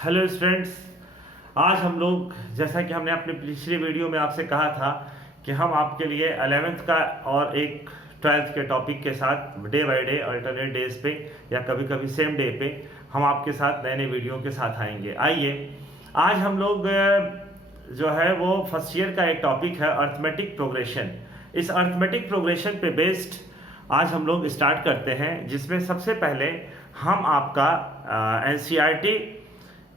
Hello students. आज हम लोग, जैसा कि हमने अपने पिछले वीडियो में आपसे कहा था कि हम आपके लिए 11th का और एक 12th के टॉपिक के साथ day by day alternate days पे या कभी कभी सेम डे पे हम आपके साथ नए नए वीडियो के साथ आएंगे। आइए आज हम लोग जो है वो फर्स्ट ईयर का एक टॉपिक है अर्थमेटिक प्रोग्रेशन। इस अर्थमेटिक प्रोग्रेशन पे बेस्ड आज हम लोग स्टार्ट करते हैं, जिसमें सबसे पहले हम आपका एनसीईआरटी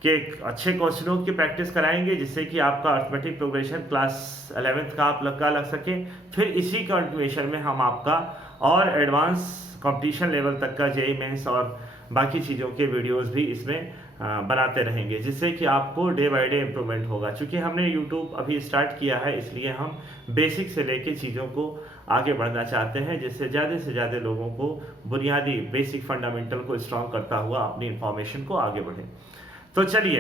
के अच्छे क्वेश्चनों की प्रैक्टिस कराएंगे, जिससे कि आपका अर्थमेटिक प्रोग्रेशन क्लास 11th का आप लग सके। फिर इसी कंटिन्यूएशन में हम आपका और एडवांस कंपटीशन लेवल तक का जेईई मेंस और बाकी चीज़ों के वीडियोस भी इसमें बनाते रहेंगे, जिससे कि आपको डे बाय डे इम्प्रूवमेंट होगा। चूँकि हमने यूट्यूब अभी स्टार्ट किया है, इसलिए हम बेसिक से लेके चीज़ों को आगे बढ़ना चाहते हैं, जिससे से ज़्यादा लोगों को बुनियादी बेसिक फंडामेंटल को स्ट्रॉन्ग करता हुआ अपनी इंफॉर्मेशन को आगे बढ़े। तो चलिए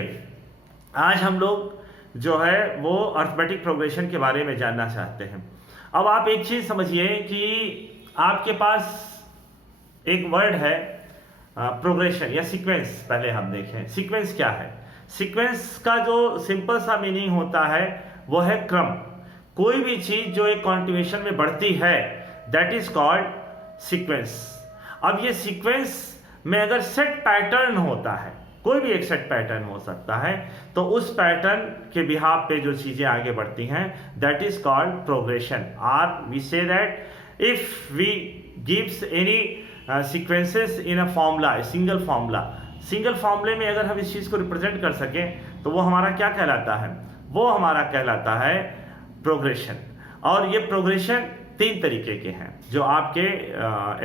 आज हम लोग जो है वो अर्थमेटिक प्रोग्रेशन के बारे में जानना चाहते हैं। अब आप एक चीज़ समझिए कि आपके पास एक वर्ड है प्रोग्रेशन या सीक्वेंस। पहले हम देखें सीक्वेंस क्या है। सीक्वेंस का जो सिंपल सा मीनिंग होता है वो है क्रम। कोई भी चीज़ जो एक कॉन्टिन्यूएशन में बढ़ती है दैट इज कॉल्ड सीक्वेंस। अब ये सीक्वेंस में अगर सेट पैटर्न होता है, कोई भी एक सेट पैटर्न हो सकता है, तो उस पैटर्न के बिहाफ पे जो चीज़ें आगे बढ़ती हैं that is called progression. Are we say that if we gives any sequences in a formula, single फार्मूले में अगर हम इस चीज़ को रिप्रेजेंट कर सकें तो वो हमारा क्या कहलाता है? वो हमारा कहलाता है प्रोग्रेशन। और ये प्रोग्रेशन तीन तरीके के हैं जो आपके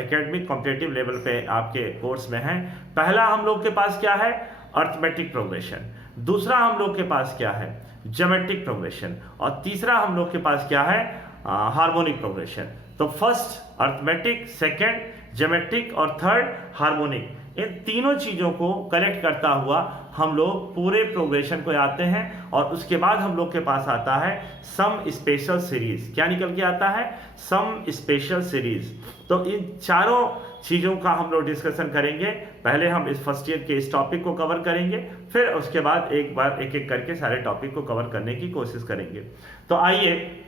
एकेडमिक कॉम्पिटिटिव लेवल पे आपके कोर्स में हैं। पहला हम लोग के पास क्या है? Arithmetic progression. दूसरा हम लोग के पास क्या है? Geometric progression. और तीसरा हम लोग के पास क्या है? Harmonic progression. तो फर्स्ट अर्थमेटिक, सेकंड ज्योमेट्रिक और थर्ड हार्मोनिक। इन तीनों चीज़ों को कलेक्ट करता हुआ हम लोग पूरे प्रोग्रेशन को आते हैं, और उसके बाद हम लोग के पास आता है सम स्पेशल सीरीज। क्या निकल के आता है? Some special series. तो इन चारों चीज़ों का हम लोग डिस्कशन करेंगे। पहले हम इस फर्स्ट ईयर के इस टॉपिक को कवर करेंगे, फिर उसके बाद एक बार एक एक करके सारे टॉपिक को कवर करने की कोशिश करेंगे। तो आइए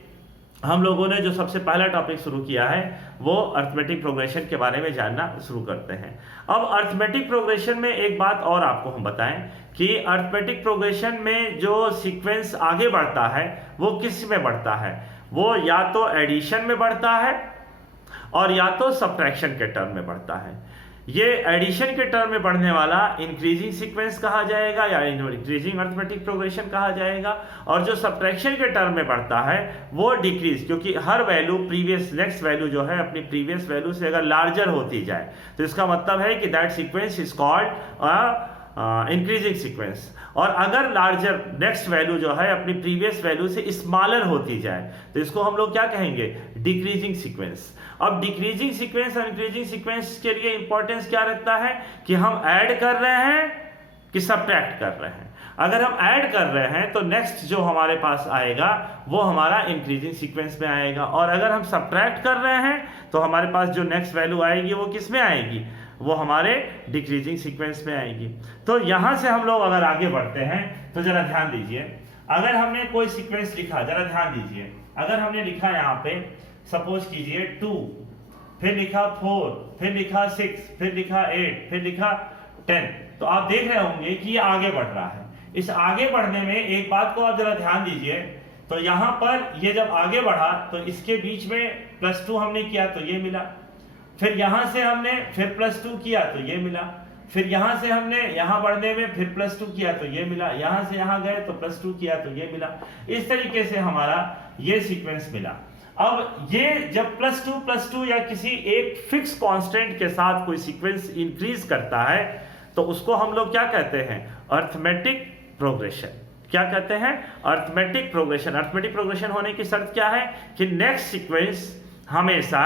हम लोगों ने जो सबसे पहला टॉपिक शुरू किया है वो अर्थमेटिक प्रोग्रेशन के बारे में जानना शुरू करते हैं। अब अर्थमेटिक प्रोग्रेशन में एक बात और आपको हम बताएं कि अर्थमेटिक प्रोग्रेशन में जो सीक्वेंस आगे बढ़ता है वो किस में बढ़ता है? वो या तो एडिशन में बढ़ता है और या तो सब्ट्रैक्शन के टर्म में बढ़ता है। ये एडिशन के टर्म में बढ़ने वाला इंक्रीजिंग सीक्वेंस कहा जाएगा या इंक्रीजिंग अर्थमेटिक प्रोग्रेशन कहा जाएगा, और जो सब्ट्रैक्शन के टर्म में बढ़ता है वो डिक्रीज, क्योंकि हर वैल्यू प्रीवियस नेक्स्ट वैल्यू जो है अपनी प्रीवियस वैल्यू से अगर लार्जर होती जाए तो इसका मतलब है कि that sequence is called increasing sequence. और अगर लार्जर नेक्स्ट वैल्यू जो है अपनी प्रीवियस वैल्यू से स्मॉलर होती जाए तो इसको हम लोग क्या कहेंगे? Decreasing sequence. अब डिक्रीजिंग सीक्वेंस और इंक्रीजिंग सीक्वेंस के लिए इंपॉर्टेंस क्या रखता है कि हम ऐड कर रहे हैं कि सब्ट्रैक्ट कर रहे हैं। अगर हम ऐड कर रहे हैं तो नेक्स्ट जो हमारे पास आएगा वो हमारा इंक्रीजिंग सीक्वेंस में आएगा, और अगर हम सब्ट्रैक्ट कर रहे हैं तो हमारे पास जो नेक्स्ट वैल्यू आएगी वो किस में आएगी? वो हमारे डिक्रीजिंग सीक्वेंस में आएगी। तो यहां से हम लोग अगर आगे बढ़ते हैं तो जरा ध्यान दीजिए, अगर हमने कोई सीक्वेंस लिखा, जरा ध्यान दीजिए, अगर हमने लिखा यहाँ पे सपोज कीजिए 2, फिर लिखा 4, फिर लिखा 6, फिर लिखा 8, फिर लिखा 10, तो आप देख रहे होंगे कि ये आगे बढ़ रहा है। इस आगे बढ़ने में एक बात को आप जरा ध्यान दीजिए, तो यहाँ पर ये जब आगे बढ़ा तो इसके बीच में +2 हमने किया तो ये मिला, फिर यहां से हमने फिर +2 किया तो ये मिला, फिर यहां से हमने यहां बढ़ने में फिर +2 किया तो ये मिला, यहां से यहां गए तो +2 किया तो ये मिला। इस तरीके से हमारा ये सीक्वेंस मिला। अब ये जब +2 या किसी एक फिक्स कांस्टेंट के साथ कोई सीक्वेंस इंक्रीज करता है तो उसको हम लोग क्या कहते हैं? Arithmetic progression. क्या कहते हैं? Arithmetic progression. अर्थमेटिक प्रोग्रेशन होने की शर्त क्या है कि नेक्स्ट सीक्वेंस हमेशा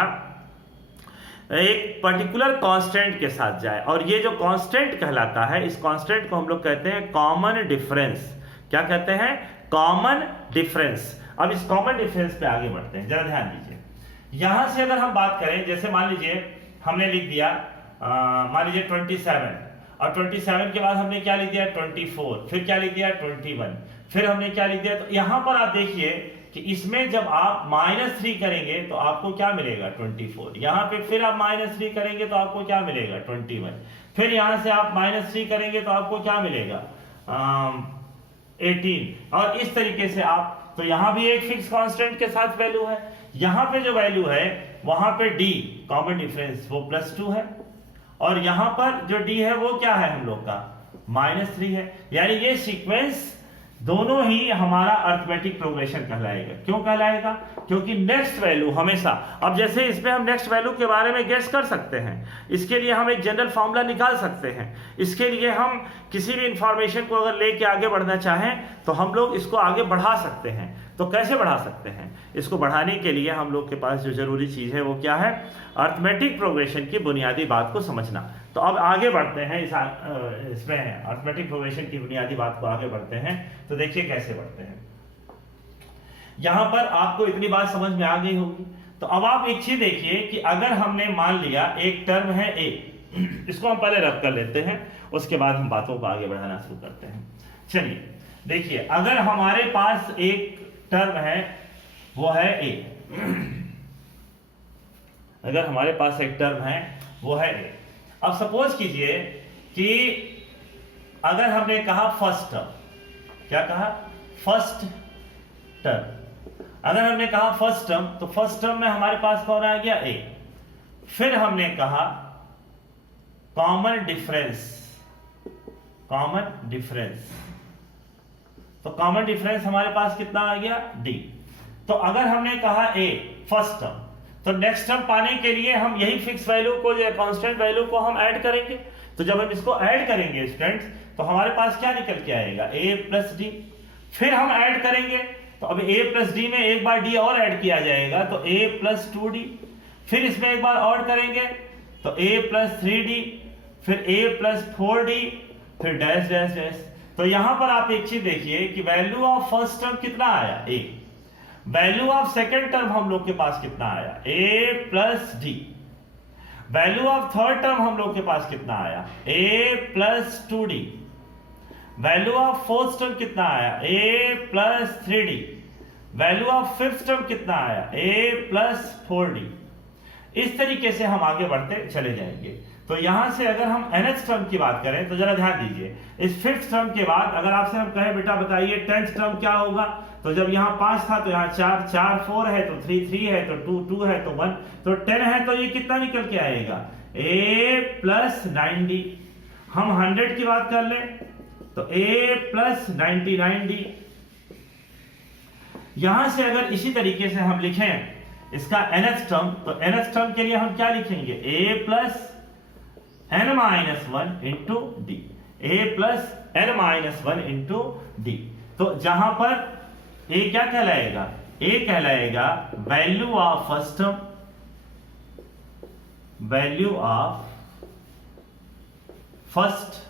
एक पर्टिकुलर कांस्टेंट के साथ जाए, और ये जो कांस्टेंट कहलाता है, इस कांस्टेंट को हम लोग कहते हैं कॉमन डिफरेंस। क्या कहते हैं? Common difference. अब इस कॉमन डिफरेंस पे आगे बढ़ते हैं, जरा ध्यान दीजिए। यहां से अगर हम बात करें, जैसे मान लीजिए हमने लिख दिया मान लीजिए 27, और 27 के बाद हमने क्या लिख दिया 24, फिर क्या लिख दिया 21, फिर हमने क्या लिख दिया। तो यहां पर आप देखिए कि इसमें जब आप -3 करेंगे तो आपको क्या मिलेगा 24, यहां पे फिर आप -3 करेंगे तो आपको क्या मिलेगा 21, फिर यहां से आप -3 करेंगे तो आपको क्या मिलेगा 18, और इस तरीके से आप, तो यहां भी एक फिक्स कांस्टेंट के साथ वैल्यू है, यहां पे जो वैल्यू है वहां पे d कॉमन डिफरेंस वो +2 है, और यहां पर जो d है वो क्या है हम लोग का -3 है। यानी ये सीक्वेंस दोनों ही हमारा अर्थमेटिक प्रोग्रेशन कहलाएगा। क्यों कहलाएगा? क्योंकि नेक्स्ट वैल्यू हमेशा, अब जैसे इसमें हम नेक्स्ट वैल्यू के बारे में गेस कर सकते हैं, इसके लिए हम एक जनरल फॉर्मूला निकाल सकते हैं, इसके लिए हम किसी भी इंफॉर्मेशन को अगर लेके आगे बढ़ना चाहें तो हम लोग इसको आगे बढ़ा सकते हैं। तो कैसे बढ़ा सकते हैं? इसको बढ़ाने के लिए हम लोग के पास जो जरूरी चीज़ है वो क्या है? अर्थमेटिक प्रोग्रेशन की बुनियादी बात को समझना। तो अब आगे बढ़ते हैं इसमें अर्थमेटिक प्रोग्रेशन की बुनियादी बात को आगे बढ़ते हैं। तो देखिए कैसे बढ़ते हैं। यहां पर आपको इतनी बात समझ में आ गई होगी। तो अब आप एक चीज देखिए कि अगर हमने मान लिया एक टर्म है a, इसको हम पहले रख कर लेते हैं, उसके बाद हम बातों को आगे बढ़ाना शुरू करते हैं। चलिए देखिए, अगर हमारे पास एक टर्म है वो है a, अगर हमारे पास एक टर्म है वो है a। अब सपोज कीजिए कि अगर हमने कहा फर्स्ट टर्म, क्या कहा? First term. अगर हमने कहा फर्स्ट टर्म, तो फर्स्ट टर्म में हमारे पास कौन आ गया? a। फिर हमने कहा कॉमन डिफरेंस, कॉमन डिफरेंस, तो कॉमन डिफरेंस हमारे पास कितना आ गया? d। तो अगर हमने कहा a फर्स्ट टर्म, तो नेक्स्ट टर्म पाने के लिए हम यही फिक्स वैल्यू को, कांस्टेंट वैल्यू को हम ऐड करेंगे। तो जब हम इसको ऐड करेंगे स्टूडेंट्स, तो हमारे पास क्या निकल के आएगा? a plus D. फिर हम ऐड करेंगे, तो अब a प्लस डी में एक बार d और ऐड किया जाएगा, तो a प्लस 2d। फिर इसमें एक बार और करेंगे तो a प्लस 3d, फिर a प्लस 4d, फिर डैश डैश डैश। तो यहां पर आप एक चीज देखिए कि वैल्यू ऑफ फर्स्ट टर्म कितना आया? a। Value of second term हम लोग के पास कितना आया? a plus D. Value of third term हम लोग के पास कितना आया? a plus 2d। Value of fourth term कितना आया? a plus 3d। Value of fifth term कितना आया? a plus 4d। इस तरीके से हम आगे बढ़ते चले जाएंगे। तो यहां से अगर हम nth टर्म की बात करें तो जरा ध्यान दीजिए, इस फिफ्थ टर्म के बाद अगर आपसे हम कहें बेटा बताइए 10th टर्म क्या होगा, तो जब यहाँ 5 था तो यहाँ 4 4 4 है, तो 3 3 है, तो 2 2 है, तो 1, तो 10 है, तो ये कितना निकल के आएगा? a plus 9d। हम 100 की बात कर लें तो a प्लस 99d। यहां से अगर इसी तरीके से हम लिखें इसका nth टर्म, तो nth टर्म के लिए हम क्या लिखेंगे? a plus n minus 1 into D, a plus n minus 1 into D. तो जहां पर a क्या कहलाएगा? a कहलाएगा value of first term, value of first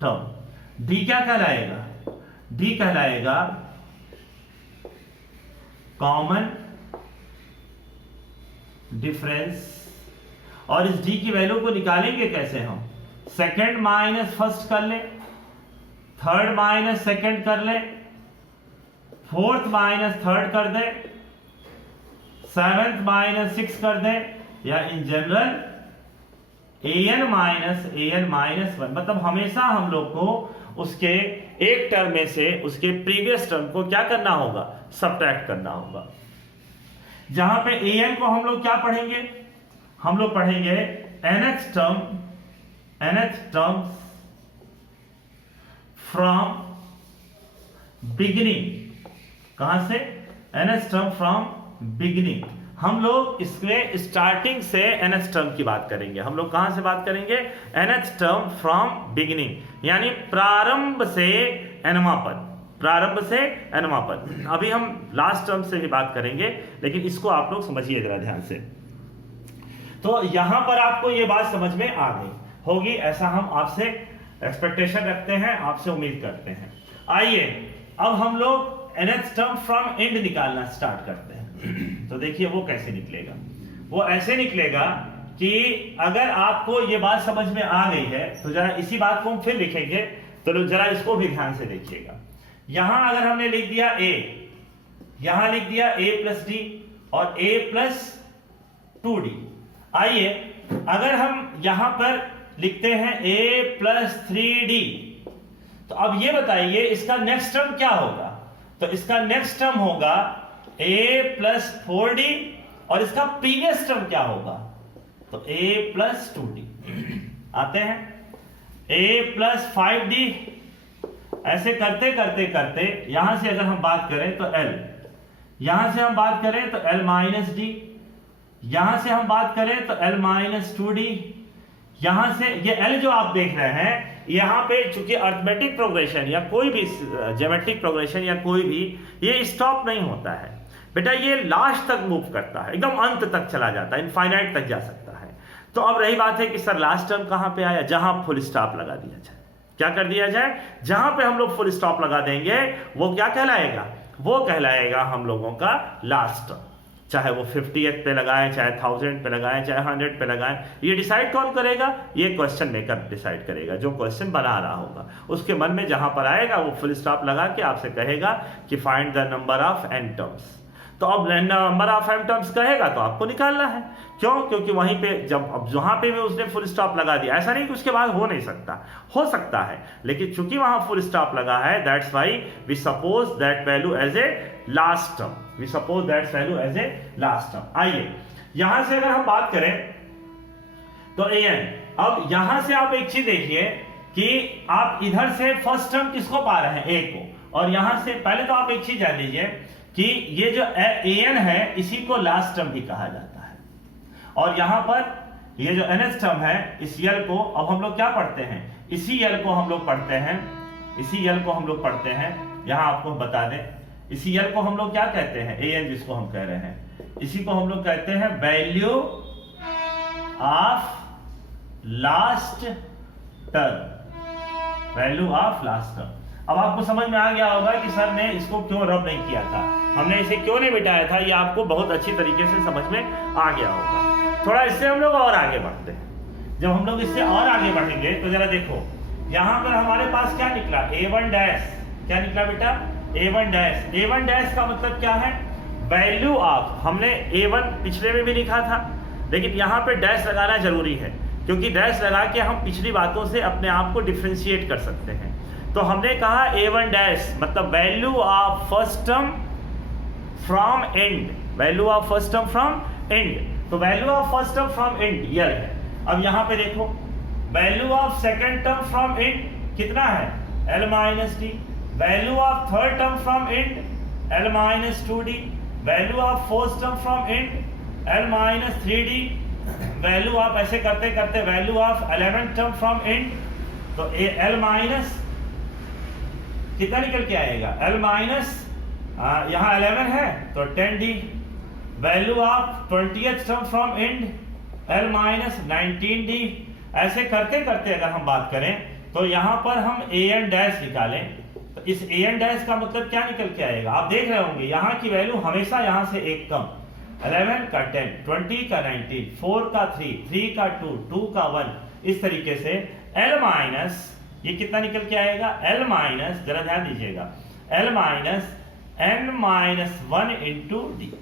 term. d क्या कहलाएगा? d कहलाएगा कॉमन डिफरेंस। और इस d की वैल्यू को निकालेंगे कैसे हम? सेकंड माइनस फर्स्ट कर ले, थर्ड माइनस सेकंड कर ले, फोर्थ माइनस थर्ड कर दे, सेवेंथ माइनस 6 कर दे, या इन जनरल an माइनस 1। मतलब हमेशा हम लोग को उसके एक टर्म में से उसके प्रीवियस टर्म को क्या करना होगा? सब्ट्रैक्ट करना होगा। जहां पे an को हम लोग क्या पढ़ेंगे? हम लोग पढ़ेंगे nth टर्म फ्रॉम बिगिनिंग। कहां से? nth term from beginning. हम लोग इसमें स्टार्टिंग से nth टर्म की बात करेंगे। हम लोग कहां से बात करेंगे? nth टर्म फ्रॉम बिगिनिंग, यानी प्रारंभ से nवां पद, प्रारंभ से nवां पद। अभी हम लास्ट टर्म से भी बात करेंगे, लेकिन इसको आप लोग समझिए जरा ध्यान से। तो यहां पर आपको ये बात समझ में आ गई होगी, ऐसा हम आपसे एक्सपेक्टेशन रखते हैं, आपसे उम्मीद करते हैं। आइए अब हम लोग nth टर्म फ्रॉम एंड निकालना स्टार्ट करते हैं। तो देखिए वो कैसे निकलेगा। वो ऐसे निकलेगा कि अगर आपको ये बात समझ में आ गई है तो जरा इसी बात को हम फिर लिखेंगे, तो जरा इसको भी ध्यान से देखिएगा। यहां अगर हमने लिख दिया a, यहां लिख दिया a प्लस डी और a प्लस 2d। आइए अगर हम यहां पर लिखते हैं a प्लस 3d, तो अब ये बताइए इसका नेक्स्ट टर्म क्या होगा? तो इसका नेक्स्ट टर्म होगा a प्लस 4d और इसका प्रीवियस टर्म क्या होगा? तो a प्लस 2d। आते हैं a प्लस 5d। ऐसे करते करते करते यहां से अगर हम बात करें तो l, यहां से हम बात करें तो l माइनस डी, यहां से हम बात करें तो l माइनस 2d, यहां से ये l जो आप देख रहे हैं यहां पे चूंकि अर्थमेटिक प्रोग्रेशन या कोई भी ज्योमेट्रिक प्रोग्रेशन या कोई भी ये स्टॉप नहीं होता है बेटा, ये लास्ट तक मूव करता है, एकदम अंत तक चला जाता है, इनफाइनाइट तक जा सकता है। तो अब रही बात है कि सर लास्ट टर्म कहां पे आया? जहां फुल स्टॉप लगा दिया जाए। क्या कर दिया जाए? जहां पे हम लोग फुल स्टॉप लगा देंगे वो क्या कहलाएगा? वो कहलाएगा हम लोगों का लास्ट टर्म। चाहे वो 50th पे लगाएं, चाहे 1000 पे लगाएं, चाहे 100 पे लगाएं, ये डिसाइड कौन करेगा? ये क्वेश्चन मेकर डिसाइड करेगा, जो क्वेश्चन बना रहा होगा उसके मन में जहां पर आएगा वो फुल स्टॉप लगा के आपसे कहेगा कि find the number of n terms. तो अब नंबर ऑफ m टर्म्स कहेगा तो आपको निकालना है। क्यों? क्योंकि वहीं पे जब अब जहां पे भी उसने फुल स्टॉप लगा दिया, ऐसा नहीं कि उसके बाद हो नहीं सकता, हो सकता है, लेकिन चूंकि वहां फुल स्टॉप लगा है, that's why we suppose that value as a last term, we suppose that value as a last term. आइए यहां से अगर हम बात करें तो an, अब यहां से आप एक चीज देखिए कि आप इधर से फर्स्ट टर्म किसको पा रहे हैं? a को, और यहां से पहले तो आप एक चीज जान लीजिए कि ये जो an है इसी को लास्ट टर्म भी कहा जाता है, और यहां पर ये जो nth टर्म है इस यल को अब हम लोग क्या पढ़ते हैं? इसी यल को हम लोग पढ़ते हैं, इसी यल को हम लोग पढ़ते हैं, यहां आपको बता दें इसी यल को हम लोग क्या कहते हैं? an जिसको हम कह रहे हैं, इसी को हम लोग कहते हैं value of last term, value of last term. अब आपको समझ में आ गया होगा कि सर ने इसको क्यों रब नहीं किया था, हमने इसे क्यों नहीं मिटाया था, ये आपको बहुत अच्छी तरीके से समझ में आ गया होगा। थोड़ा इससे हम लोग और आगे बढ़ते हैं। जब हम लोग इससे और आगे बढ़ेंगे तो जरा देखो यहां पर हमारे पास क्या निकला? a1 dash. क्या निकला बेटा? a1 dash. a1 डैश का मतलब क्या है? वैल्यू ऑफ, हमने a1 पिछले में भी लिखा था, लेकिन यहां पे डैश लगाना जरूरी है, क्योंकि डैश लगा के हम पिछली बातों से अपने आप को डिफ्रेंशिएट कर सकते हैं। तो हमने कहा a1 डैश मतलब value of first term from end, value of first term from end. तो value of first term from end ये है। अब यहां पे देखो value of second term from end कितना है? l minus D. Value of third term from end l minus 2d। Value of fourth term from end l minus 3d। Value of, ऐसे करते करते value of 11th term from end, तो l minus कितना निकल के आएगा? l minus यहाँ 11 है तो 10d। Value of 20th term from end l minus 19d। ऐसे करते करते अगर हम बात करें तो यहां पर हम an डैश निकालें तो इस an डैश का मतलब क्या निकल के आएगा? आप देख रहे होंगे यहां की वैल्यू हमेशा यहां से एक कम, 11 का 10, 20 का 19, 4 का 3, 3 का 2, 2 का 1, इस तरीके से l माइनस ये कितना निकल के आएगा? l माइनस, जरा ध्यान दीजिएगा, l minus n minus 1 into D.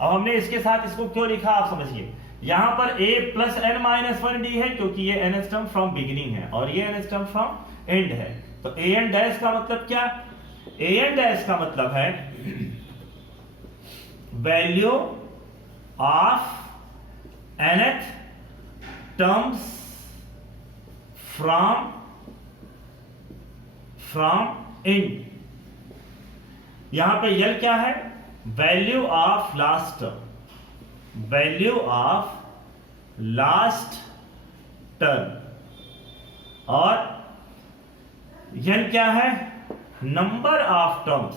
अब हमने इसके साथ इसको क्यों लिखा आप समझिए, यहां पर a plus n minus 1 D है क्योंकि ये nth टर्म फ्रॉम बिगिनिंग है और ये nth टर्म फ्रॉम एंड है। तो an डैश का मतलब क्या? an डैश का मतलब है value of nth terms from and. यहां पे यल क्या है? Value of last term, value of last term, और यन क्या है? Number of terms,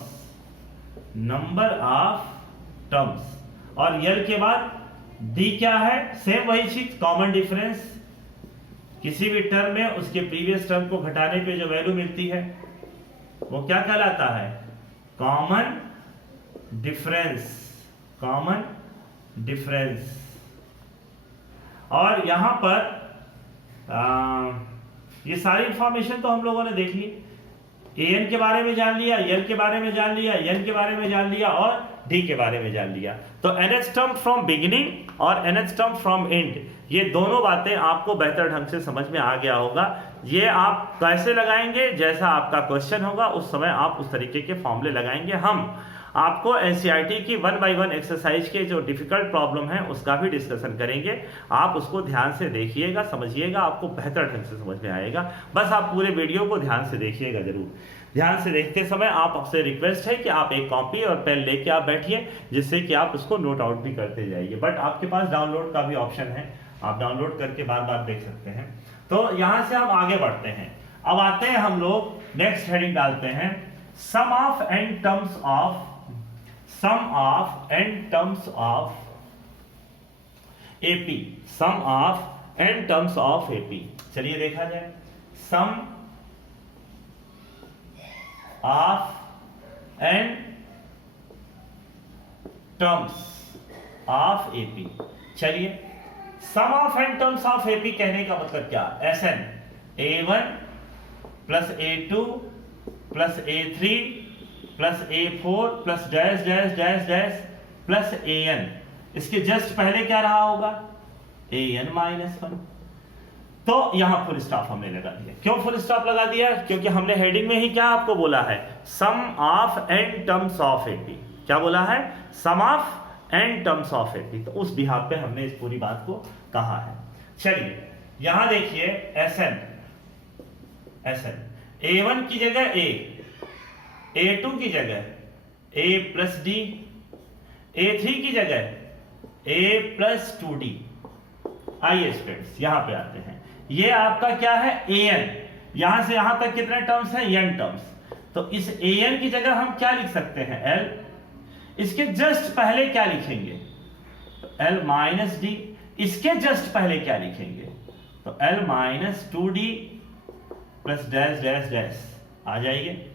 number of terms, और यल के बाद डी क्या है? सेम वही चीज, कॉमन डिफरेंस। किसी भी टर्म में उसके प्रीवियस टर्म को घटाने पे जो वैल्यू मिलती है वो क्या कहलाता है? Common difference, common difference. और यहाँ पर ये सारी इंफॉर्मेशन तो हम लोगों ने देख ली। an के बारे में जान लिया, l के बारे में जान लिया, n के बारे में जान लिया और d के बारे में जान लिया। तो nth टर्म फ्रॉम बिगिनिंग और nth टर्म फ्रॉम एंड, ये दोनों बातें आपको बेहतर ढंग से समझ में आ गया होगा। ये आप कैसे लगाएंगे, जैसा आपका क्वेश्चन होगा उस समय आप उस तरीके के फॉर्मूले लगाएंगे। हम आपको एनसीईआरटी की 1 by 1 एक्सरसाइज के जो डिफिकल्ट प्रॉब्लम है उसका भी डिस्कशन करेंगे। आप उसको ध्यान से देखिएगा, समझिएगा, आपको बेहतर ढंग से समझ में आएगा। बस आप पूरे वीडियो को ध्यान से देखिएगा जरूर। ध्यान से देखते समय आपसे रिक्वेस्ट है कि आप एक कॉपी और पेन लेके आप बैठिए, जिससे कि आप उसको नोट आउट भी करते जाइए। बट आपके पास डाउनलोड का भी ऑप्शन है, आप डाउनलोड करके बार बार देख सकते हैं। तो यहाँ से हम आगे बढ़ते हैं। अब आते हैं हम लोग नेक्स्ट हेडिंग डालते हैं, sum of n terms of AP, sum of n terms of AP। चलिए देखा जाए, sum of n terms of AP। चलिए, sum of n terms of AP कहने का मतलब क्या, Sn A1 plus A2 plus A3 plus A4 plus dash dash dash dash plus AN। इसके just पहले क्या रहा होगा, AN-1। तो यहां फुल स्टॉप हमने लगा दिया। क्यों फुल स्टॉप लगा दिया, क्योंकि हमने हेडिंग में ही क्या आपको बोला है, sum of n terms of AP। क्या बोला है, sum of n terms of AP। तो उस बिहाफ पे हमने इस पूरी बात को कहा है। चलिए यहां देखिए, Sn A1 की जगह A, A2 की जगह A प्लस D, A3 की जगह A प्लस 2D। आइए स्टूडेंट्स यहां पे आते हैं, ये आपका क्या है AN। यहां से यहां तक कितने टर्म्स हैं, n टर्म्स। तो इस AN की जगह हम क्या लिख सकते हैं, L। इसके जस्ट पहले क्या लिखेंगे, तो L माइनस D। इसके जस्ट पहले क्या लिखेंगे, तो L minus 2D plus dash dash dash. आ जाइए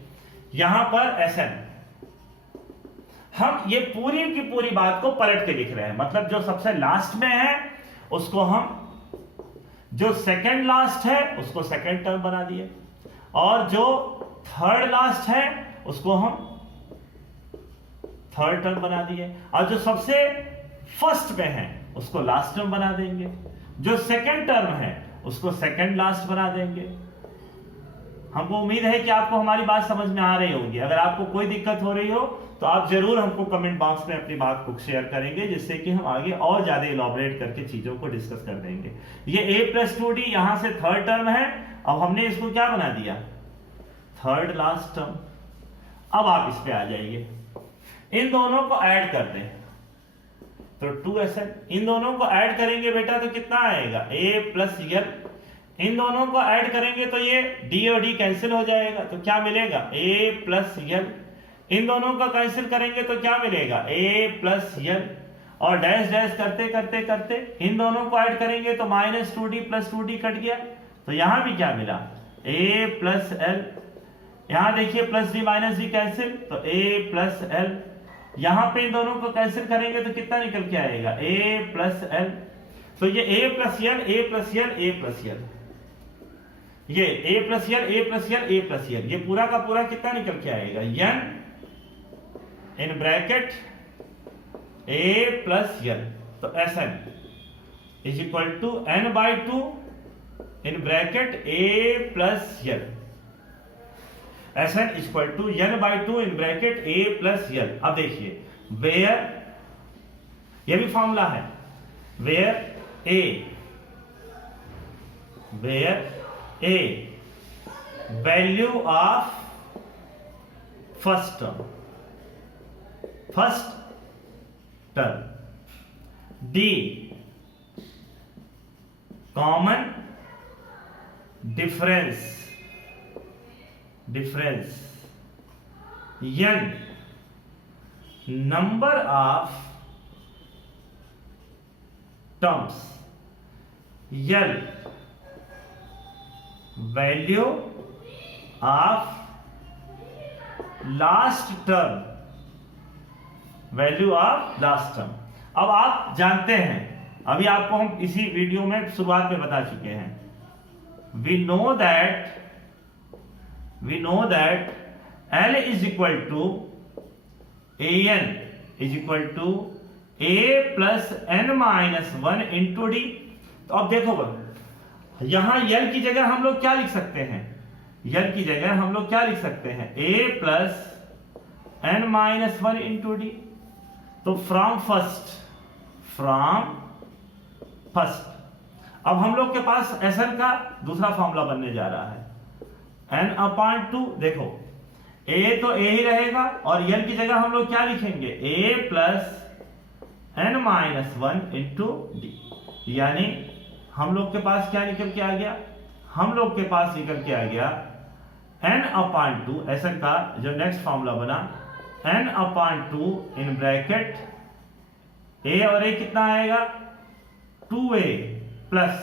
यहां पर Sn, हम ये पूरी की पूरी बात को पलट के लिख रहे हैं। मतलब जो सबसे लास्ट में है उसको हम, जो सेकंड लास्ट है उसको सेकंड टर्म बना दिए, और जो थर्ड लास्ट है उसको हम थर्ड टर्म बना दिए, और जो सबसे फर्स्ट में है उसको लास्ट टर्म बना देंगे, जो सेकंड टर्म है उसको सेकंड लास्ट बना देंगे। हमको उम्मीद है कि आपको हमारी बात समझ में आ रही होगी। अगर आपको कोई दिक्कत हो रही हो तो आप जरूर हमको कमेंट बॉक्स में अपनी बात को शेयर करेंगे, जिससे कि हम आगे और ज्यादा इलॉबरेट करके चीजों को डिस्कस कर देंगे। ये A प्लस 2D यहां से थर्ड टर्म है, अब हमने इसको क्या बना दिया, थर्ड लास्ट टर्म। अब आप इस पे आ जाइए, इन दोनों को ऐड कर दें तो 2Sn। इन दोनों को ऐड करेंगे बेटा तो कितना आएगा, A प्लस L। इन दोनों को ऐड करेंगे तो ये D और D कैंसिल हो जाएगा, तो क्या मिलेगा, A प्लस L। इन दोनों का कैंसिल करेंगे तो क्या मिलेगा, A प्लस L। और डैश डैश करते करते करते इन दोनों को ऐड करेंगे तो minus 2D plus 2D cut गया, तो यहां भी क्या मिला, A प्लस L। यहां देखिए plus D minus D cancel, तो A प्लस L। यहां पे इन दोनों को कैंसिल करेंगे तो कितना निकल के आएगा, A प्लस L। तो ये A plus L, A plus L, A plus L, ये A plus L, A plus L, A plus L, ये पूरा का पूरा कितना निकल के आएगा, n in bracket A plus L। तो Sn is equal to n by 2 in bracket A plus L। Sn is equal to n by 2 in bracket A plus L। अब देखिए वेयर, ये भी फॉर्मूला है, where A value of first term, D common difference, n number of terms, L value of last term, value of last term. अब आप जानते हैं अभी आपको हम इसी वीडियो में शुरुआत में बता चुके हैं। We know that L is equal to AN is equal to A plus N minus 1 into D. तो अब देखो यहां L की जगह हम लोग क्या लिख सकते हैं? L की जगह हम लोग क्या लिख सकते हैं? A plus N minus 1 into D. तो फ्रॉम फर्स्ट अब हम लोग के पास SN का दूसरा फॉर्मूला बनने जा रहा है N अपॉन 2। देखो A तो A ही रहेगा और L की जगह हम लोग क्या लिखेंगे? A plus N minus 1 into D. यानी हम लोग के पास क्या निकल के आ गया? हम लोग के पास निकल के आ गया N अपॉन 2, SN का जो नेक्स्ट फॉर्मूला बना N upon 2 in bracket A और A कितना आएगा? 2A plus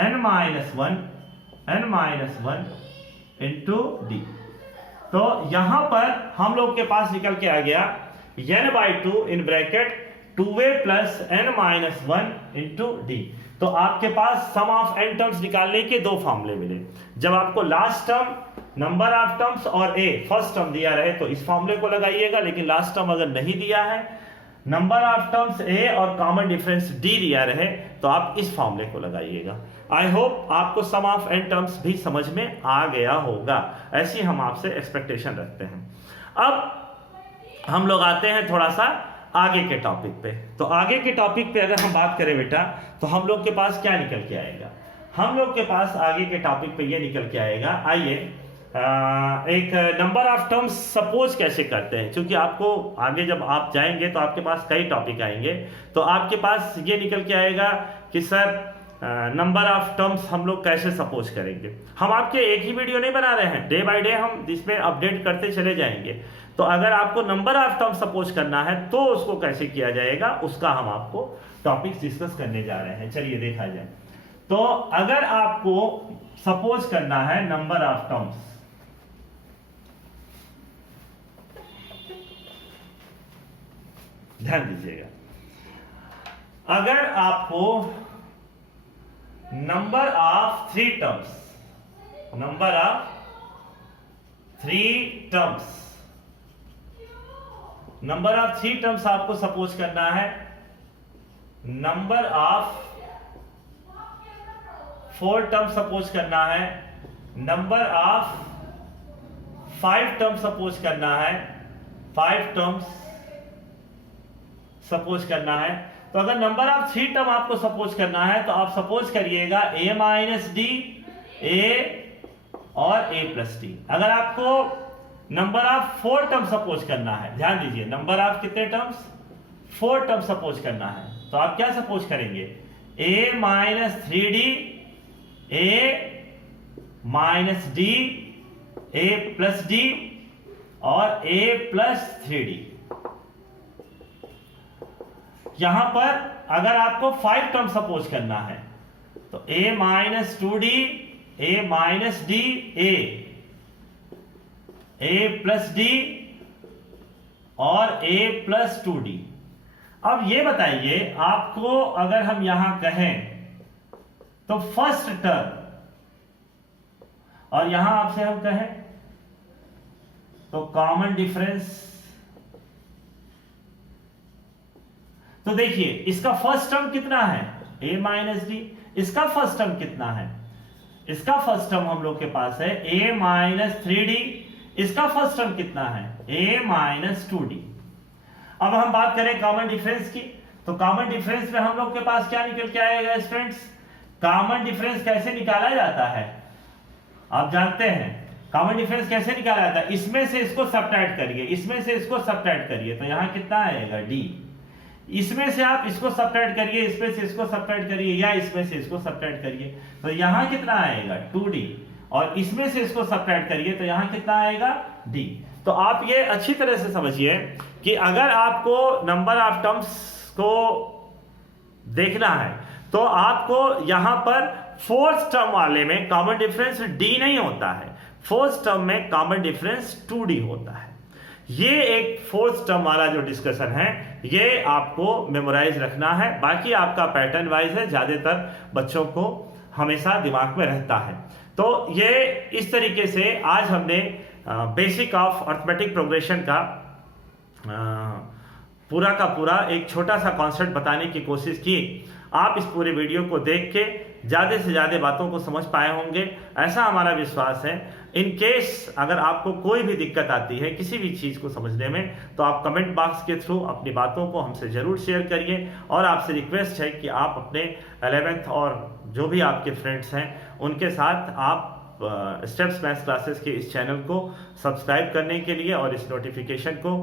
N minus 1 into D. तो यहां पर हम लोग के पास निकल के आ गया N by 2 in bracket 2A plus N minus 1 into D. तो आपके पास सम ऑफ n टर्म्स निकालने के दो फॉर्मूले मिले। जब आपको last term, number of terms और A फर्स्ट टर्म दिया रहे तो इस फॉर्मूले को लगाइएगा, लेकिन लास्ट टर्म अगर नहीं दिया है, नंबर ऑफ टर्म्स A और कॉमन डिफरेंस D दिया रहे तो आप इस फॉर्मूले को लगाइएगा। आई होप आपको सम ऑफ n टर्म्स भी समझ में आ गया होगा, ऐसी हम आपसे एक्सपेक्टेशन रखते हैं। अब हम लोग आते हैं थोड़ा सा आगे के टॉपिक पे। तो आगे के टॉपिक पे अगर हम बात करें बेटा, तो हम लोग के पास क्या निकल के आएगा? हम लोग के पास आगे के टॉपिक पे ये निकल के आएगा। आइए एक नंबर ऑफ टर्म्स सपोज कैसे करते हैं, क्योंकि आपको आगे जब आप जाएंगे तो आपके पास कई टॉपिक आएंगे। तो आपके पास ये निकल के आएगा कि सर नंबर ऑफ टर्म्स हम लोग कैसे सपोज करेंगे। हम आपके एक ही वीडियो नहीं बना रहे हैं, डे बाय डे हम इसमें अपडेट करते चले जाएंगे। तो अगर आपको नंबर ऑफ टर्म्स सपोज करना है तो उसको कैसे किया जाएगा, उसका हम आपको टॉपिक्स डिस्कस करने जा रहे हैं। चलिए देखा जाए। तो अगर आपको सपोज करना है नंबर ऑफ टर्म्स, ध्यान दीजिएगा, अगर आपको नंबर ऑफ 3 टर्म्स आपको सपोज करना है, नंबर ऑफ 4 टर्म्स सपोज करना है, नंबर ऑफ 5 टर्म्स सपोज करना है, 5 टर्म्स सपोज करना है। तो अगर नंबर ऑफ 3 टर्म आपको सपोज करना है तो आप सपोज करिएगा A माइनस डी, A और A प्लस डी। अगर आपको नंबर ऑफ 4 टर्म सपोज करना है, ध्यान दीजिए, नंबर ऑफ कितने टर्म्स? 4 टर्म सपोज करना है, तो आप क्या सपोज करेंगे? A minus 3D, A minus D, A plus D और A प्लस 3D। यहां पर अगर आपको 5 टर्म सपोज करना है तो A minus 2D, A minus D, A plus D और A प्लस 2D। अब ये बताइए आपको, अगर हम यहां कहें तो फर्स्ट टर्म और यहां आपसे हम कहें तो कॉमन डिफरेंस, तो देखिए इसका फर्स्ट टर्म कितना है? A minus D. इसका फर्स्ट टर्म कितना है? इसका फर्स्ट टर्म हम लोग के पास है A माइनस 3D। इसका फर्स्ट टर्म कितना है? A minus 2D। अब हम बात करें कॉमन डिफरेंस की, तो कॉमन डिफरेंस में हम लोग के पास क्या निकल के आएगा स्टूडेंट्स? कॉमन डिफरेंस कैसे निकाला जाता है आप जानते हैं? कॉमन डिफरेंस कैसे निकाला जाता है? इसमें से इसको सब्ट्रैक्ट करिए, इसमें से इसको सब्ट्रैक्ट करिए, तो यहां कितना आएगा? D। इसमें से आप इसको सब्ट्रैक्ट करिए, इसमें से इसको सब्ट्रैक्ट करिए, या इसमें से इसको सब्ट्रैक्ट करिए, तो यहां कितना आएगा? 2D। और इसमें से इसको सब्ट्रैक्ट करिए तो यहां कितना आएगा? D। तो आप ये अच्छी तरह से समझिए कि अगर आपको नंबर ऑफ टर्म्स को देखना है तो आपको यहां पर फोर्थ टर्म वाले में कॉमन डिफरेंस D नहीं होता है, फोर्थ टर्म में कॉमन डिफरेंस 2D होता है। ये एक फोर्थ टर्म वाला जो डिस्कशन है ये आपको मेमोराइज रखना है, बाकी आपका पैटर्न वाइज है, ज़्यादातर बच्चों को हमेशा दिमाग में रहता है। तो ये इस तरीके से आज हमने बेसिक ऑफ अर्थमेटिक प्रोग्रेशन का पूरा का पूरा एक छोटा सा कॉन्सेप्ट बताने की कोशिश की। आप इस पूरे वीडियो को देख के ज़्यादा से ज़्यादा बातों को समझ पाए होंगे, ऐसा हमारा विश्वास है। इन केस अगर आपको कोई भी दिक्कत आती है किसी भी चीज़ को समझने में, तो आप कमेंट बॉक्स के थ्रू अपनी बातों को हमसे ज़रूर शेयर करिए। और आपसे रिक्वेस्ट है कि आप अपने 11th और जो भी आपके फ्रेंड्स हैं उनके साथ आप स्टेप्स मैथ्स क्लासेस के इस चैनल को सब्सक्राइब करने के लिए और इस नोटिफिकेशन को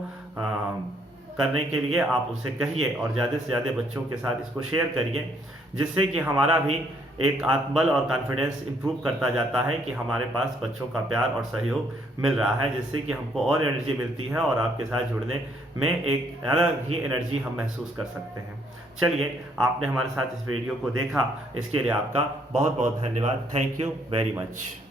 करने के लिए आप उसे कहिए और ज़्यादा से ज़्यादा बच्चों के साथ इसको शेयर करिए, जिससे कि हमारा भी एक आत्मबल और कॉन्फिडेंस इंप्रूव करता जाता है कि हमारे पास बच्चों का प्यार और सहयोग मिल रहा है, जिससे कि हमको और एनर्जी मिलती है और आपके साथ जुड़ने में एक अलग ही एनर्जी हम महसूस कर सकते हैं। चलिए, आपने हमारे साथ इस वीडियो को देखा, इसके लिए आपका बहुत बहुत धन्यवाद। Thank you very much.